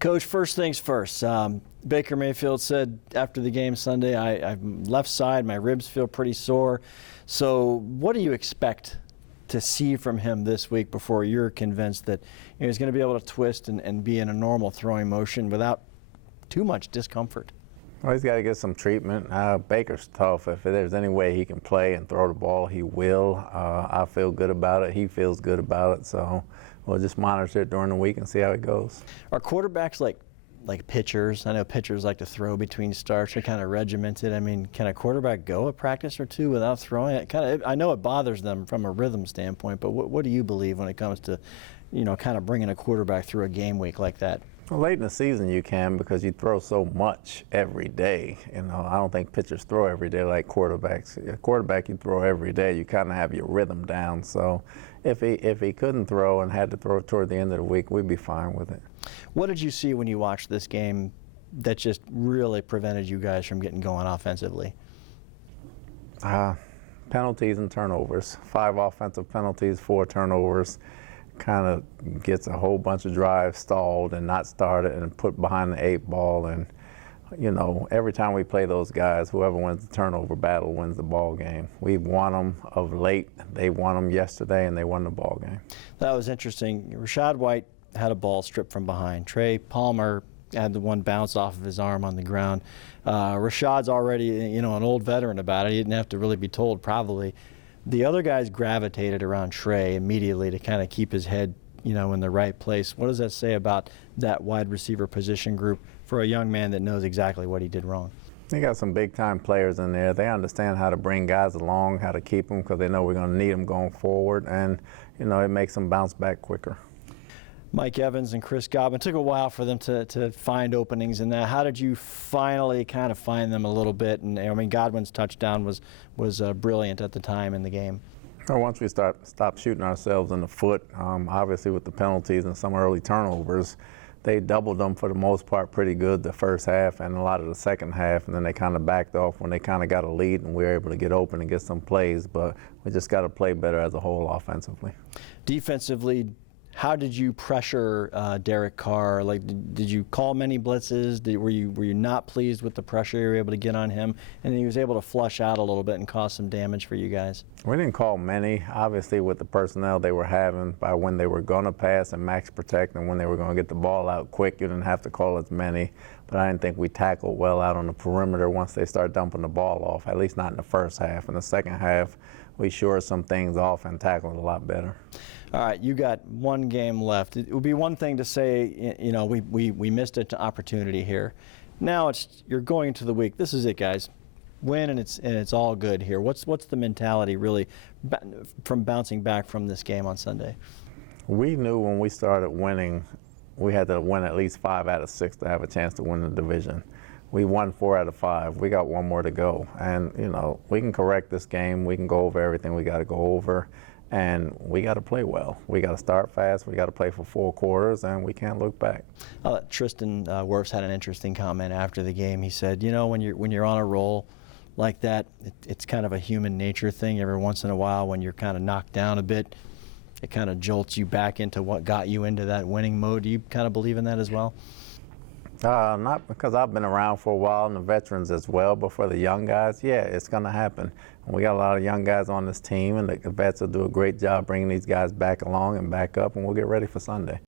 Coach, first things first. Baker Mayfield said after the game Sunday, I'm left side, my ribs feel pretty sore. So what do you expect to see from him this week before you're convinced that he's going to be able to twist and be in a normal throwing motion without too much discomfort? Well, he's got to get some treatment. Baker's tough. If there's any way he can play and throw the ball, he will. I feel good about it. He feels good about it. So we'll just monitor it during the week and see how it goes. Are quarterbacks like pitchers? I know pitchers like to throw between starts. They're kind of regimented. I mean, can a quarterback go a practice or two without throwing it? I know it bothers them from a rhythm standpoint, but what do you believe when it comes to, kind of bringing a quarterback through a game week like that? Well, late in the season you can because you throw so much every day. I don't think pitchers throw every day like quarterbacks. A quarterback you throw every day, you kind of have your rhythm down. So if he couldn't throw and had to throw toward the end of the week, we'd be fine with it. What did you see when you watched this game that just really prevented you guys from getting going offensively? Penalties and turnovers. 5 offensive penalties, 4 turnovers. Kind of gets a whole bunch of drives stalled and not started and put behind the 8 ball. And, every time we play those guys, whoever wins the turnover battle wins the ball game. We've won them of late. They won them yesterday, and they won the ball game. That was interesting. Rashad White had a ball stripped from behind. Trey Palmer had the one bounce off of his arm on the ground. Rashad's already, an old veteran about it. He didn't have to really be told, probably. The other guys gravitated around Trey immediately to kind of keep his head, in the right place. What does that say about that wide receiver position group for a young man that knows exactly what he did wrong? They got some big-time players in there. They understand how to bring guys along, how to keep them, because they know we're going to need them going forward, and, it makes them bounce back quicker. Mike Evans and Chris Godwin, took a while for them to find openings in that. How did you finally kind of find them a little bit? And Godwin's touchdown was brilliant at the time in the game. Well, once we stop shooting ourselves in the foot, obviously with the penalties and some early turnovers, they doubled them for the most part pretty good the first half and a lot of the second half, and then they kind of backed off when they kind of got a lead and we were able to get open and get some plays. But we just got to play better as a whole offensively. Defensively, how did you pressure Derek Carr? Did you call many blitzes? Were you not pleased with the pressure you were able to get on him? And he was able to flush out a little bit and cause some damage for you guys. We didn't call many. Obviously, with the personnel they were having, by when they were going to pass and max protect and when they were going to get the ball out quick, you didn't have to call as many. But I didn't think we tackled well out on the perimeter once they started dumping the ball off, at least not in the first half. In the second half, we shored some things off and tackled a lot better. All right, you got one game left. It would be one thing to say, we missed an opportunity here. Now you're going into the week. This is it, guys. Win and it's all good here. What's the mentality really from bouncing back from this game on Sunday? We knew when we started winning, we had to win at least 5 out of 6 to have a chance to win the division. We won 4 out of 5. We got one more to go, and we can correct this game. We can go over everything we got to go over. And we got to play well. We got to start fast. We got to play for 4 quarters, and we can't look back. Tristan Wirfs had an interesting comment after the game. He said, when you're on a roll like that, it's kind of a human nature thing. Every once in a while, when you're kind of knocked down a bit, it kind of jolts you back into what got you into that winning mode. Do you kind of believe in that as well? Not because I've been around for a while and the veterans as well, but for the young guys, yeah, it's going to happen. We got a lot of young guys on this team, and the vets will do a great job bringing these guys back along and back up, and we'll get ready for Sunday.